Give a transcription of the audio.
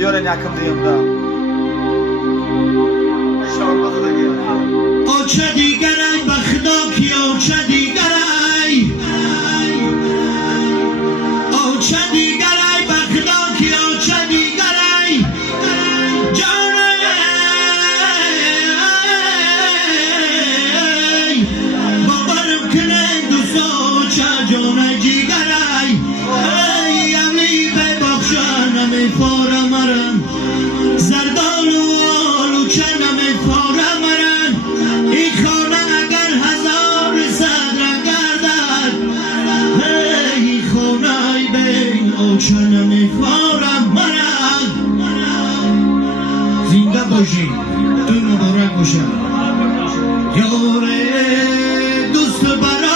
Biorę yakındayım da. Şarkıda da geliyor. O çe digeray bakdo ki o çe digeray. O çe digeray bakdo ki o çe digeray. Canay babarım kine duso çe canay digeray. Ey ami be bakşanam foramaran. Zardalو آلو چنم فارمرن این خانه اگر هزار صدر گردد ای خانه بین او چنم فارمرن زنده باشی تو مبارک باشن یاره دوست برای